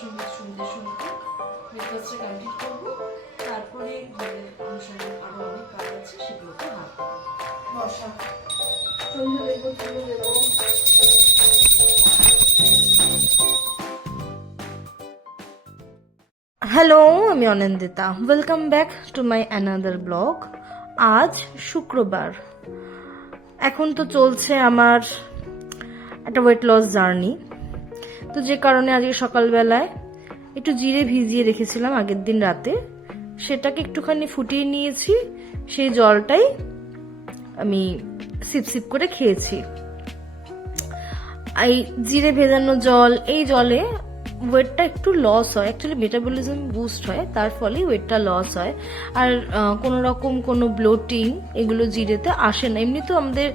সংগীত শুনতে শুনতে ব্রেকফাস্টটা কমপ্লিট করব। তারপরে ঘরের অনুসারে আরও অনেক কাজ আছে সেগুলোতে হাত। বর্ষা সন্ধ্যে চলে দেবো হ্যালো আমি Anandita. Welcome back to my another blog আজ শুক্রবার। এখন তো চলছে আমার একটা ওয়েট লস জার্নি তো যে কারণে আজকে সকালবেলায় একটু জিরে ভিজিয়ে রেখেছিলাম আগের দিন রাতে। সেটাকে একটুখানি ফুটিয়ে নিয়েছি, সেই জলটাই আমি সিপ সিপ করে খেয়েছি। এই জিরে ভেজানো জল, এই জলে ওয়েটটা একটু লস হয় অ্যাকচুয়ালি মেটাবলিজম বুস্ট হয়, তার ফলে ওয়েটটা লস হয়। আর কোনো রকম কোনো ব্লোটিং এগুলো জিরেতে আসে না। এমনি তো আমাদের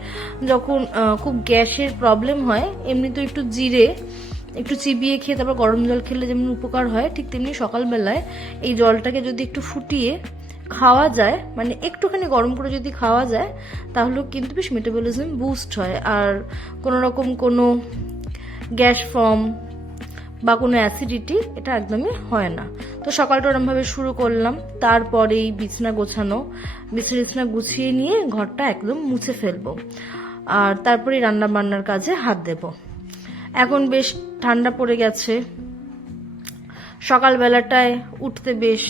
যখন খুব গ্যাসের প্রবলেম হয় এমনি তো একটু জিরে একটু চিবিয়ে খেয়ে তারপর গরম জল খেলে যেমন উপকার হয়, ঠিক তেমনি সকালবেলায় এই জলটাকে যদি একটু ফুটিয়ে খাওয়া যায় মানে একটুখানি গরম করে যদি খাওয়া যায়, তাহলেও কিন্তু বেশ মেটাবলিজম বুস্ট হয়। আর কোনো রকম কোনো গ্যাস ফর্ম বা কোনো অ্যাসিডিটি এটা একদমই হয় না। তো সকালটা ওরমভাবে শুরু করলাম, তারপরেই বিছনা গোছানো। বিছনা বিছনা গুছিয়ে নিয়ে ঘরটা একদম মুছে ফেলব। আর তারপরে রান্না বান্নার কাজে হাত দেব। এখন বেশ ঠান্ডা পড়ে গেছে। সকালবেলাটায় উঠতে বেশ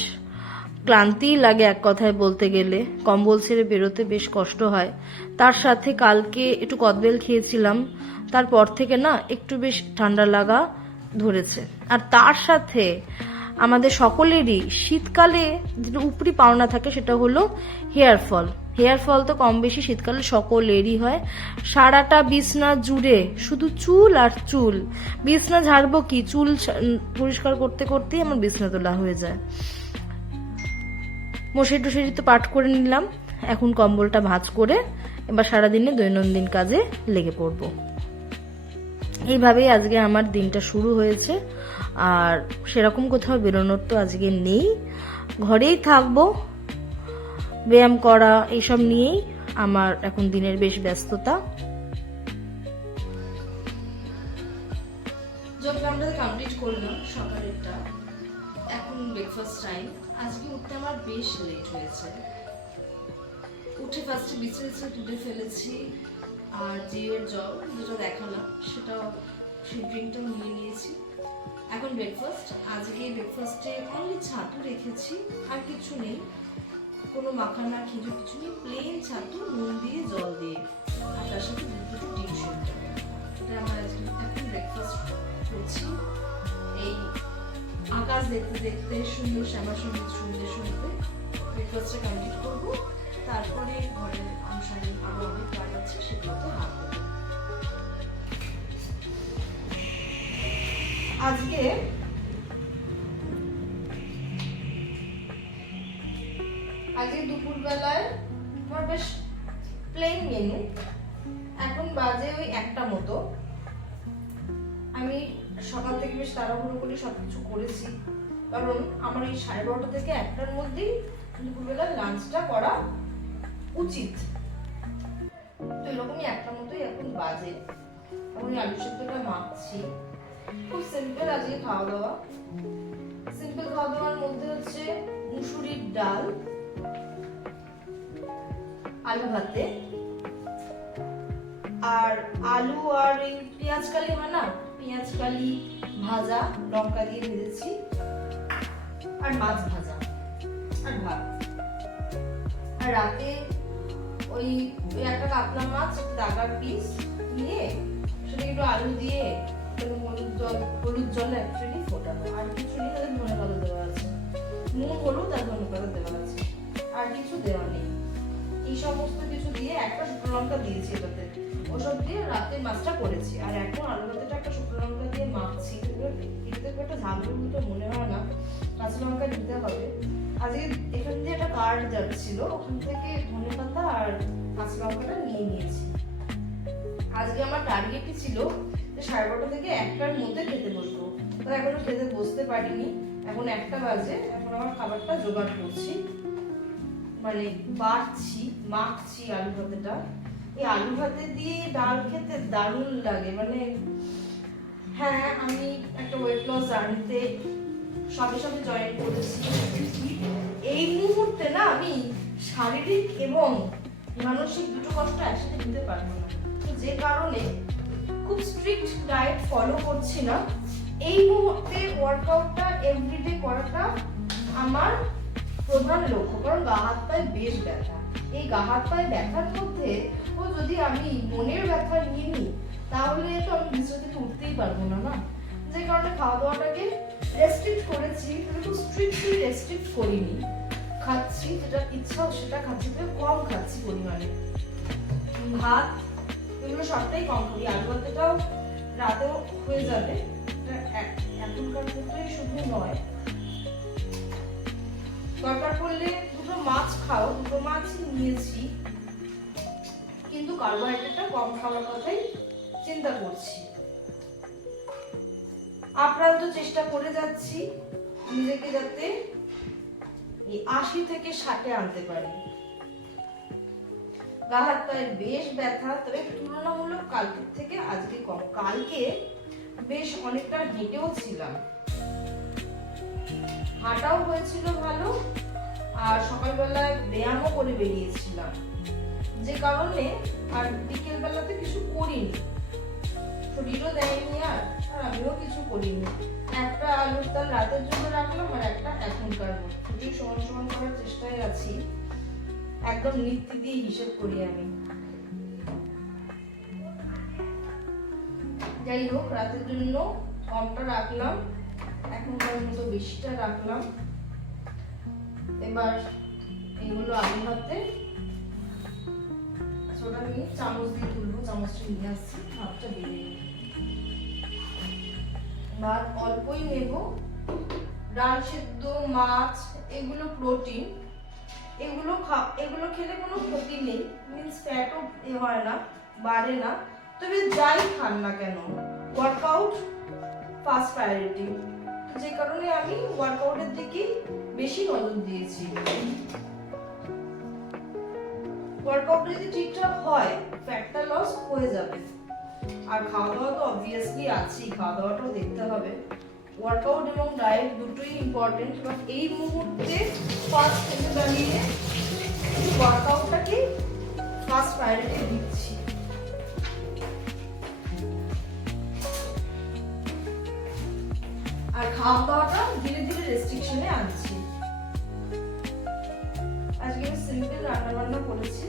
ক্লান্তিই লাগে এক কথায় বলতে গেলে। কম্বল ছেড়ে বেরোতে বেশ কষ্ট হয়। তার সাথে কালকে একটু কদবেল খেয়েছিলাম। তারপর থেকে না একটু বেশ ঠান্ডা লাগা ধরেছে। আর তার সাথে আমাদের সকলেরই শীতকালে যেটা উপরি পাওনা থাকে সেটা হলো হেয়ার ফল। হেয়ার ফল তো কম বেশি, শীতকালে সকলেরই হয়। সারাটা বিছনা জুড়ে শুধু চুল আর চুল। বিছনা ঝাড়বো কি? চুল পরিষ্কার করতে করতেই আমার বিছনা তোলা হয়ে যায়। মশারি টুসারি তো পাঠ করে নিলাম। এখন কম্বলটা ভাঁজ করে এবার সারাদিনে দৈনন্দিন কাজে লেগে পড়ব। এইভাবেই আজকে আমার দিনটা শুরু হয়েছে। আর সেরকম কোথাও বেরোনোর তো আজকে নেই। ঘরেই থাকব। ব্যায়াম করা, এইসব নিয়েই আমার এখন দিনের বেশ ব্যস্ততা। এখন ব্রেকফাস্ট টাইম আজকে বেশ লেট হয়েছে। উঠে ফার্স্টে তুলে ফেলেছি। আর যেটা দেখালাম এখন ব্রেকফাস্ট আজকে ব্রেকফাস্টে অনলি ছাতু রেখেছি, আর কিছু নেই। কোনো মাখানা খিচুড়ি কিছু নেই প্লেন ছাতু, নুন দিয়ে জল দিয়ে। আর তার সাথে দুটো ডিম সেদ্ধ এটা আমার আজকে এখন ব্রেকফাস্ট করছি। এই আকাশ দেখতে দেখতে, সুন্দর শ্যামা সংগীত শুনতে শুনতে ব্রেকফাস্টটা কমপ্লিট করব। তারপরে ঘরের অনুসারে আরও অনেক কাজ আছে, সেগুলোতে হাত আজকে আজকে দুপুরবেলায় আমার বেশ প্লেন মেনু এখন বাজে ওই একটা মতো। আমি সকাল থেকে বেশ তাড়াহুড়ো করে সব কিছু করেছি। কারণ আমার এই সাড়ে বারোটা থেকে একটার মধ্যেই দুপুরবেলার লাঞ্চটা করা উচিত। তো এরকমই একটা মতোই এখন বাজে। এই আলু সেদ্ধটা মাখছি। খুব সিম্পল আজকে খাওয়া দাওয়া। সিম্পল খাওয়া দাওয়ার মধ্যে হচ্ছে মুসুরির ডাল। আলু ভাতে। আর আলু আর এই পেঁয়াজ কালি হয় না, পেঁয়াজ কালি, ভাজা, লঙ্কা দিয়ে ভেজেছি। আর মাছ ভাজা, আর ভাত। আর রাতে ওই ওই একটা কাতলা মাছ দাগার পিস নিয়ে সেটাকে একটু আলু দিয়ে হলুদ জল, হলুদ জলে অ্যাকচুয়ালি ফোটানো আর কিছু নেই তাদের ধনে পাতা দেওয়া আছে। নুন, হলুদ আর ধনে পাতা দেওয়া আছে। আর কিছু দেওয়া নেই। এই সমস্ত কিছু দিয়ে একটা শুকনো লঙ্কা দিয়েছি এটাতে। ওসব দিয়ে রাতে মাছটা করেছি। আর এখন আলু ভাতেটা একটা শুকনো লঙ্কা দিয়ে মাখছি। খুব একটা ঝাল মতো মনে হয় না। কাঁচা লঙ্কা দিতে হবে। আজকে এখান দিয়ে একটা কার্ড যাচ্ছিল। ওখান থেকে ধনে পাতা আর কাঁচা লঙ্কাটা নিয়ে নিয়েছি। আজকে আমার টার্গেটই ছিল যে সাড়ে বারোটা থেকে একটার মধ্যে খেতে বসবো। তো এখনও খেতে বসতে পারিনি। এখন একটা বাজে। এখন আমার খাবারটা জোগাড় করছি। মানে বাড়ছি। মাখছি আলু ভাতেটা এই আলু ভাতে দিয়ে ডাল খেতে দারুণ লাগে মানে হ্যাঁ আমি একটা ওয়েট লস জার্নিতে সবে সবে জয়েন করেছি। এই মুহূর্তে না আমি শারীরিক এবং মানসিক দুটো কষ্ট একসাথে নিতে পারব না। যে কারণে খুব স্ট্রিক্ট ডায়েট ফলো করছি না। এই মুহূর্তে ওয়ার্কআউটটা এভরিডে করাটা আমার প্রধান লক্ষ্য, কারণ গা, হাত, পায়ে বেশ ব্যথা। এই গা হাত পায়ে ব্যথার মধ্যে ও যদি আমি মনের ব্যথা নিয়ে নিই, তাহলে তো আমি বিছানা থেকে উঠতেই পারব না না? যে কারণে খাওয়া দাওয়াটাকে রেস্ট্রিক্ট করেছি কিন্তু খুব স্ট্রিক্টলি রেস্ট্রিক্ট করিনি। খাচ্ছি, যেটা ইচ্ছা সেটা খাচ্ছি, তবে কম খাচ্ছি পরিমাণে। ভাত, এগুলো সবটাই কম করি আলু ভাতটাও রাতেও হয়ে যাবে। এখনকার ক্ষেত্রে শুধু নয়। দরকার পড়লে দুটো মাছ খাও, দুটো মাছ নিয়েছি, কিন্তু কার্বোহাইড্রেটটা কম খাওয়ার কথাই চিন্তা করছি। আপ্রান্ত চেষ্টা করে যাচ্ছি, নিজেকে যাতে এই আশি থেকে ষাটে আনতে পারি। গা পায়ে বেশ ব্যথা, তবে তুলনামূলক কালকের থেকে আজকে কম। কালকে বেশ অনেকটা হেঁটেও ছিলাম। হাঁটাও হয়েছিল ভালো আর সকালবেলায় ব্যায়ামও করে বেরিয়েছিলাম। যে কারণে আর বিকেলবেলাতে কিছু করিনি। শরীরও দেয়নি আর আর আমিও কিছু করিনি। একটা আলুর ডাল রাতের জন্য রাখলাম আর একটা এখনকার দুটোই সমান সমান করার চেষ্টায় আছি। একদম নীতি দিয়ে হিসেব করি আমি। যাই হোক, রাতের জন্য কমটা রাখলাম। এখনকার মতো বেশিটা রাখলাম। এবার এগুলো আলু ভাতে ওটা আমি চামচ দিয়ে তুলবো, চামচটা নিয়ে আসছি, ভাতটা বেড়ে ভাত অল্পই নেব। ডাল সেদ্ধ, মাছ, এগুলো প্রোটিন এগুলো খা, এগুলো খেলে কোনো ক্ষতি নেই। মিন্স ফ্যাটও এ হয় না, বাড়ে না। তবে যাই খান না কেন ওয়ার্কআউট ফার্স্ট প্রায়োরিটি যে কারণে আমি ওয়ার্কআউটের দিকে বেশি নজর দিয়েছি? ওয়ার্কআউট যদি ঠিকঠাক হয় ফ্যাটটা লস হয়ে যাবে। আর খাওয়া দাওয়া তো অবভিয়াসলি আছেই খাওয়া দাওয়াটাও দেখতে হবে। ওয়ার্কআউট এবং ডায়েট দুটোই ইম্পর্টেন্ট বাট এই মুহূর্তে ফার্স্ট থেকে দাঁড়িয়ে ওয়ার্কআউটটাকে ফার্স্ট প্রায়োরিটি দিচ্ছি। আর খাওয়া দাওয়াটা ধীরে ধীরে রেস্ট্রিকশনে আনছি। সিম্পল রান্না বান্না করেছি।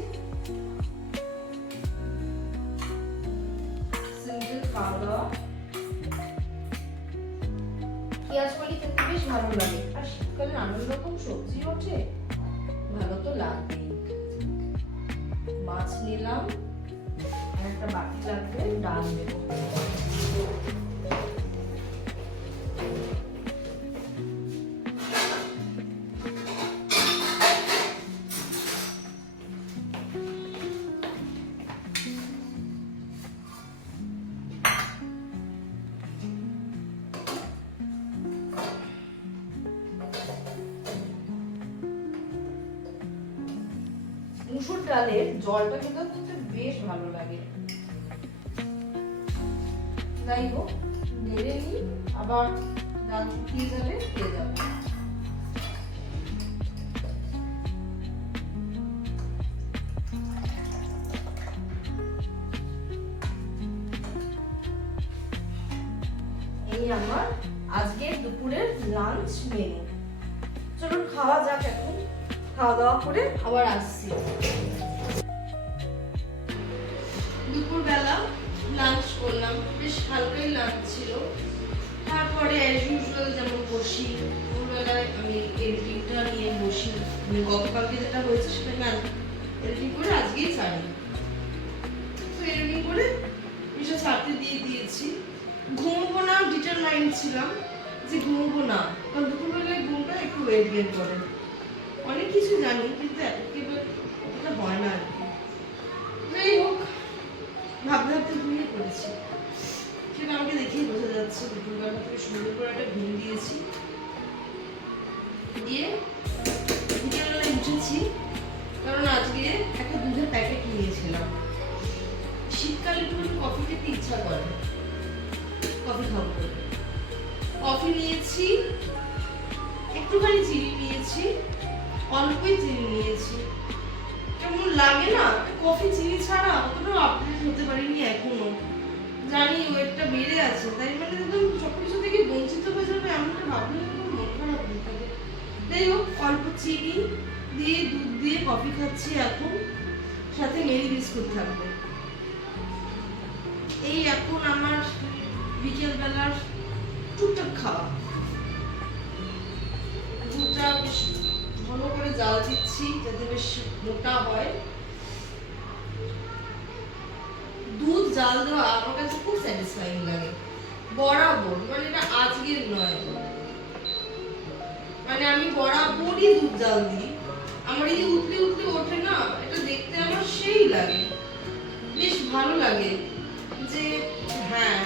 সিম্পল খাওয়া দাওয়া পেঁয়াজ কলি খেতে বেশ ভালো লাগে। আর শীতকালে নানান রকম সবজি ওঠে। ভালো তো লাগবেই। মাছ নিলাম। একটা বাটি লাগবে, ডাল নেব। ডালের জলটা খেতে কিন্তু বেশ ভালো লাগে। যাই হোক নেড়ে নিই আবার ডাল শুকিয়ে যাবে দিয়ে যাব এই আমার আজকে দুপুরের লাঞ্চ মেনু চলুন, খাওয়া যাক এখন। খাওয়া দাওয়া করে আবার আসছি। করলাম বেশ হালকাই লাঞ্চ ছিল তারপরে ইউজুয়াল যেমন বসি, দুপুরবেলায় আমি এডিটিংটা নিয়ে বসি। মানে গতকালকে যেটা হয়েছে সেটা আমি এডিটিং করে আজকেই ছাড়ি। তো এডিটিং করে এটা ছাড়তে দিয়ে দিয়েছি। ঘুমবো না ডিটার ডিটারমাইন্ড ছিলাম যে ঘুমবো না, কারণ দুপুরবেলায় ঘুমটা একটু ওয়েট গেন করে। অনেক কিছু জানি, কিন্তু একেবারে হয় না আর কি। যাই হোক, ভাবতে ভাবতে এই এখন আমার বিকেল বেলার টুকটাক খাওয়া। দুধটা বেশ ঘন করে জাল দিচ্ছি যাতে বেশ মোটা হয়। দুধ, জাল দেওয়া আমার কাছে খুব স্যাটিসফাইং লাগে। বরাবর মানে এটা আজকের নয়। মানে আমি বরাবরই দুধ, জাল দিই। আমার এই যে উঠলে উঠলে ওঠে না, এটা দেখতে আমার সেই লাগে। বেশ ভালো লাগে। যে হ্যাঁ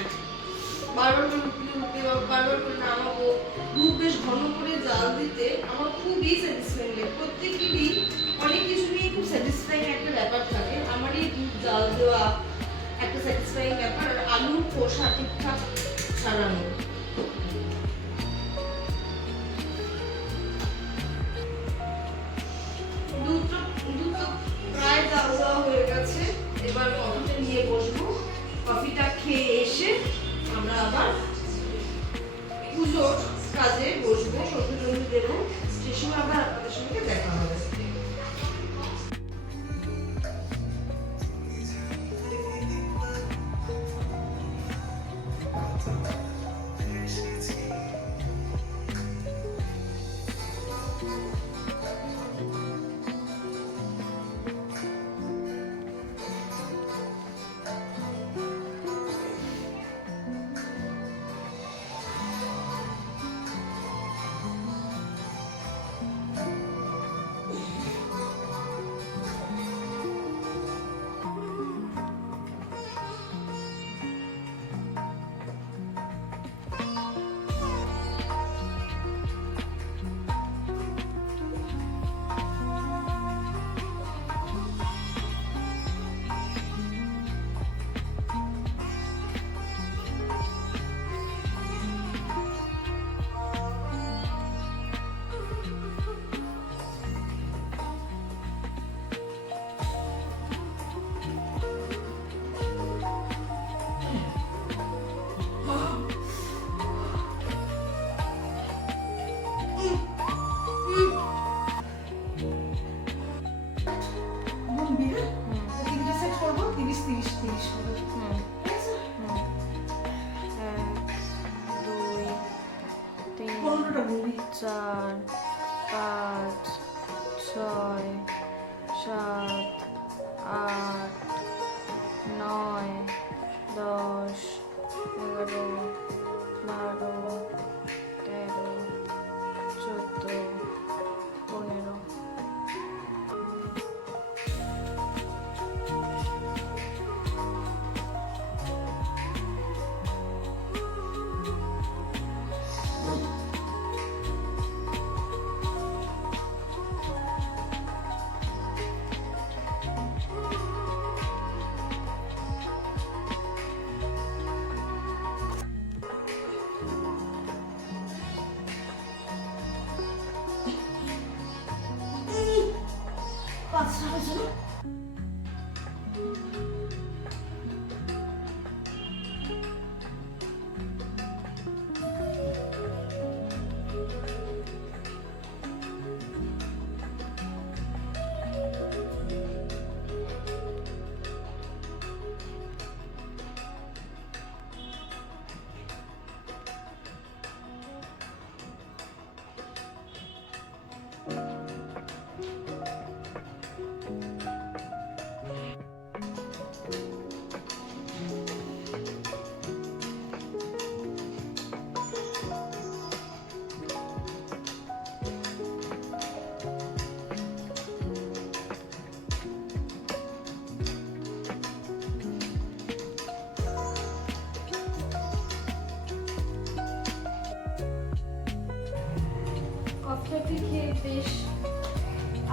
বারবার করে উঠতে বা বারবার করে নামাবো দুধ বেশ ঘন করে জাল দিতে আমার খুবই স্যাটিসফাইং লাগে। প্রত্যেকেরই অনেক কিছু নিয়ে খুব স্যাটিসফাইং একটা ব্যাপার থাকে। আমার এই দুধ জাল দেওয়া একটা স্যাটিসফাইং ব্যাপার আর আলুর খোসা ঠিকঠাক ছাড়ানো।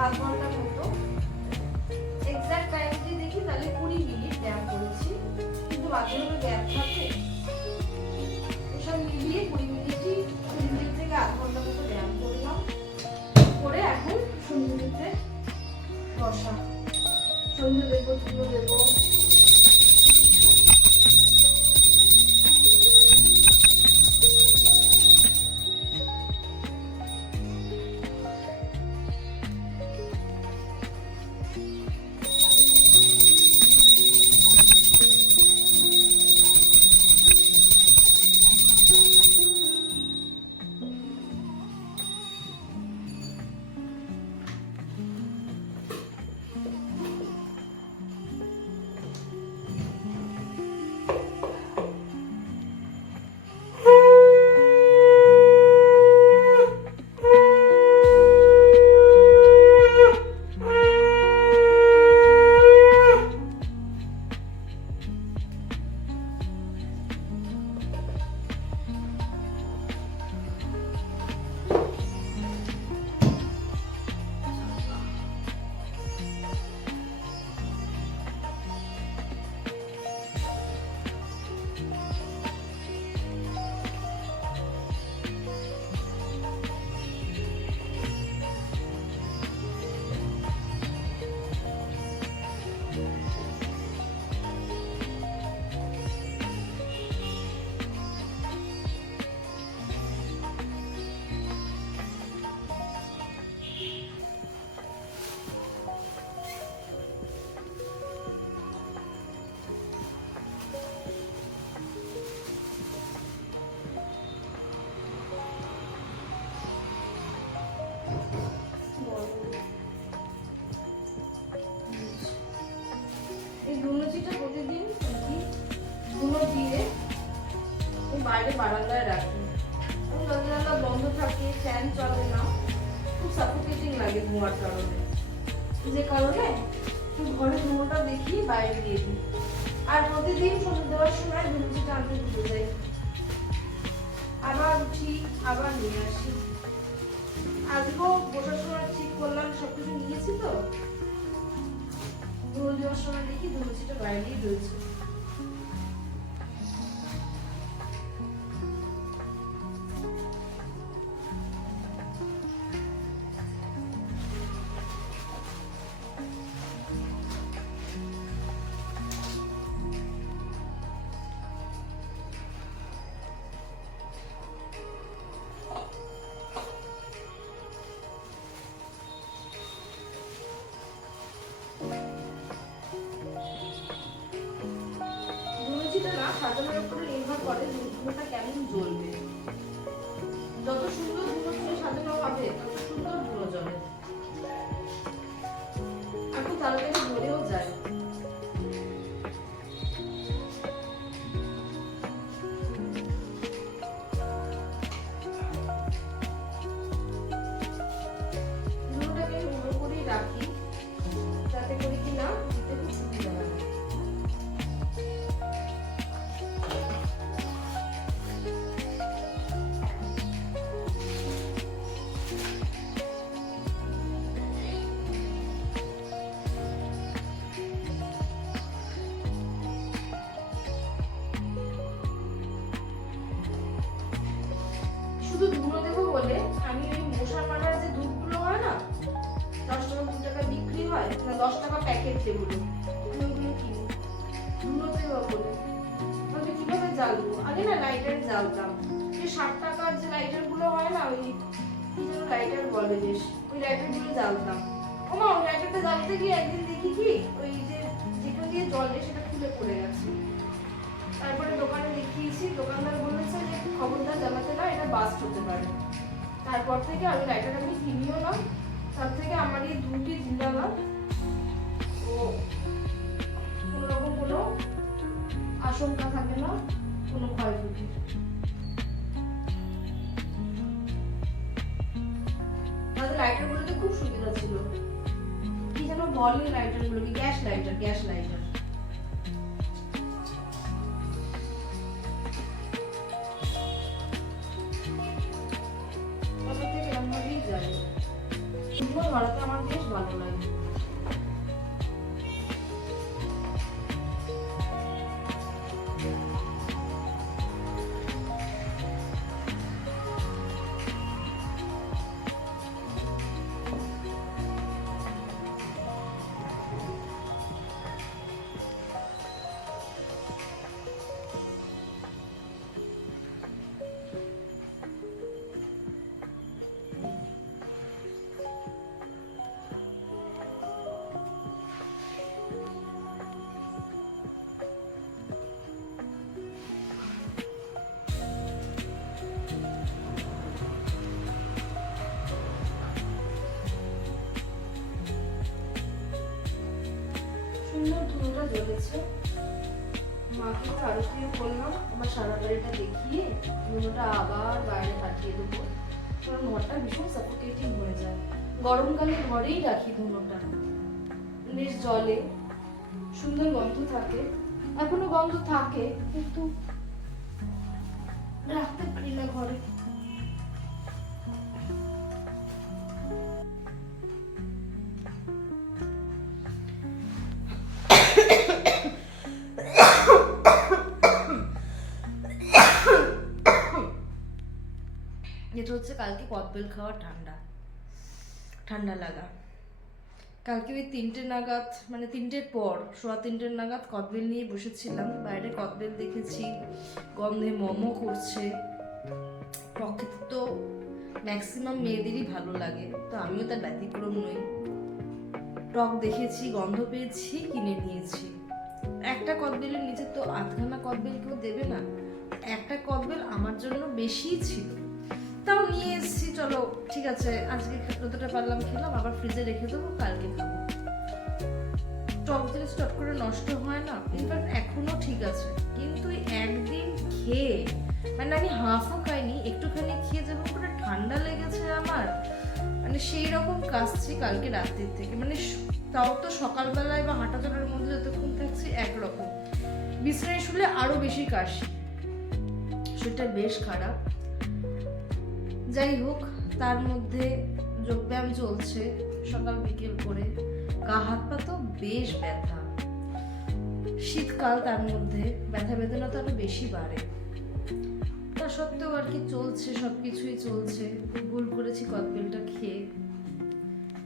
আধ ঘণ্টা মতো। এক্সাক্ট টাইম যদি দেখি, তাহলে কুড়ি মিনিট ব্যায়াম করেছি। কিন্তু মাঝে গ্যাপ থাকে এসব মিলিয়ে কুড়ি মিনিটই, কুড়ি মিনিট থেকে আধ ঘণ্টা মতো ব্যায়াম করলাম। করে এখন সন্ধ্যে বসা। সন্ধ্যে দেবো তুলো দেবো দেখি, বাইরে দিয়ে দিই আর প্রতিদিন দেওয়ার সময় যাই। আবার উঠি, আবার নিয়ে আসি। আজকেও বসার সময় ঠিক করলাম, সবকিছু নিয়েছি তো। ধুলো দেওয়ার সময় দেখি ধুনুচিটা বাইরেই রয়েছে। সাজানোর উপরে নির্ভর করে যে কেমন জ্বলবে। যত সুন্দর দিয়ে সাজানো হবে, তত সুন্দর ধুনো জ্বলে। এখন তাড়াতাড়ি শুধু ধুনো দেবো বলে, আমি ওই মশা মারার যে দুধগুলো হয় না, দশ টাকা দু টাকা বিক্রি হয়, না, দশ টাকা প্যাকেট যেগুলো আমি ওগুলো কিনি ধুনো দেবো বলে। আমি কীভাবে জ্বালবো? আগে না লাইটার জ্বালতাম। যে ষাট টাকার যে লাইটারগুলো হয় না, ওই কি লাইটার বলে বেশ। ওই লাইটারগুলো জ্বালতাম ওমা ওই লাইটারটা জ্বালতে গিয়ে একদিন দেখি কি, ওই যে যেটা দিয়ে জল সেটা খুলে পড়ে গেছে। তারপরে দোকানে দেখিয়েছি, দোকানদার বলেছে যে খবরদার জ্বালাতে না, এটা বাস্ট হতে পারে। তারপর থেকে আমি লাইটার আমি কিনিও না, তার থেকে আমার এই দুটি জিন্দাবাদ ও কোনো রকম কোনো আশঙ্কা থাকে না, কোনো ক্ষয়ক্ষতির তাদের লাইটার গুলোতে খুব সুবিধা ছিল। কি যেন বলে লাইটারগুলো, কি গ্যাস লাইটার গ্যাস লাইটার ধুনোটা মাকে আরতিও করলাম। আমার সারা বাড়িটা দেখিয়ে ধুনোটা আবার বাইরে পাঠিয়ে দেবো। কারণ ঘরটা ভীষণ সাফোকেটিং হয়ে যায়। গরমকালে ঘরেই রাখি ধুনোটা। বেশ জলে, সুন্দর গন্ধ থাকে। এখনও গন্ধ থাকে, কিন্তু রাখতে পারি না ঘরে। হচ্ছে কালকে কদবেল খাওয়া ঠান্ডা। ঠান্ডা লাগা। কালকে ওই তিনটে নাগাদ মানে তিনটের পর, সোয়া তিনটের নাগাদ কদবেল নিয়ে বসেছিলাম। বাইরে কদবেল দেখেছি গন্ধে মোমো করছে। প্রকৃতি তো ম্যাক্সিমাম মেয়েদেরই ভালো লাগে, তো আমিও তার ব্যতিক্রম নই। টক দেখেছি, গন্ধ পেয়েছি, কিনে নিয়েছি। একটা কদবেলের নিচে তো আধখানা কদবেল কেউ দেবে না। একটা কদবেল আমার জন্য বেশিই ছিল। তাও নিয়ে এসেছি, চলো, ঠিক আছে, আজকে যতটা পারলাম, খেলাম, আবার ফ্রিজে রেখে দেবো, কালকে খাব। টক জিনিস চট করে নষ্ট হয় না ইনফ্যাক্ট এখনও ঠিক আছে, কিন্তু একদিন খেয়ে মানে আমি হাফও খাইনি, একটুখানি খেয়ে যেমন করে ঠান্ডা লেগেছে আমার মানে সেই রকম কাশছি কালকে রাত্রির থেকে মানে তাও তো সকালবেলায় বা হাঁটা চলার মধ্যে যতক্ষণ থাকছি একরকম। বিছানায় শুলে আরও বেশি কাশি। সেটা বেশ খারাপ। যাই হোক, তার মধ্যে যোগব্যায়াম চলছে সকাল বিকেল করে। গা, হাত পা তো বেশ ব্যথা। শীতকাল তার মধ্যে ব্যথা বেদনা তো আরও বেশি বাড়ে। তা সত্ত্বেও আর কি চলছে সব কিছুই চলছে ভুল করেছি, কদবেলটা খেয়ে।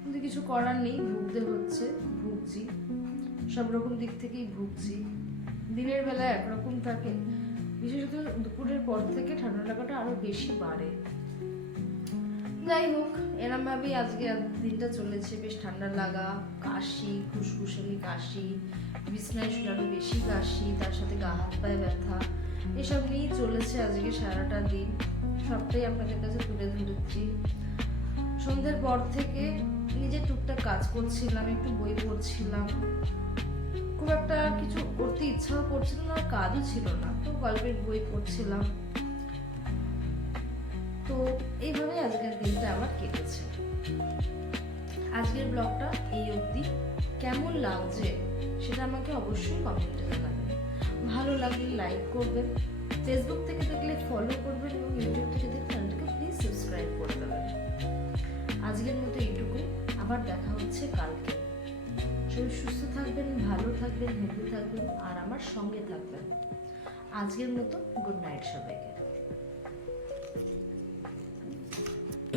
কিন্তু কিছু করার নেই, ভুগতে হচ্ছে, ভুগছি। সব রকম দিক থেকেই ভুগছি। দিনের বেলা একরকম থাকে। বিশেষত দুপুরের পর থেকে ঠান্ডা লাগাটা আরও বেশি বাড়ে। যাই হোক এরম ভাবেই আজকে দিনটা চলেছে। বেশ ঠান্ডা লাগা, কাশি খুসখুসানি কাশি, বিছনায় আরও বেশি কাশি, তার সাথে গা হাত পায়ে ব্যথা, এসব নিয়েই চলেছে আজকে সারাটা দিন। সবটাই আপনাদের কাছে তুলে ধরেছি। সন্ধ্যের পর থেকে নিজে টুকটাক কাজ করছিলাম, একটু বই পড়ছিলাম। খুব একটা কিছু করতে ইচ্ছাও করছিল না, কাজও ছিল না, তো গল্পের বই পড়ছিলাম। এইভাবে আজকের দিনটা আমার কেটেছে। আজকের ব্লগটা এই অবধি। কেমন লাগছে সেটা আমাকে অবশ্যই কমেন্টে জানাবেন। ভালো লাগলে লাইক করবেন ফেসবুক থেকে দেখলে ফলো করবেন এবং ইউটিউব থেকে দেখলে চ্যানেলটাকে প্লিজ সাবস্ক্রাইব করে দেবেন। আজকের মতো এইটুকুই, আবার দেখা হচ্ছে কালকে। সবাই সুস্থ থাকবেন, ভালো থাকবেন হেলদি থাকবেন, আর আমার সঙ্গে থাকবেন। আজকের মতো গুড নাইট সবাইকে।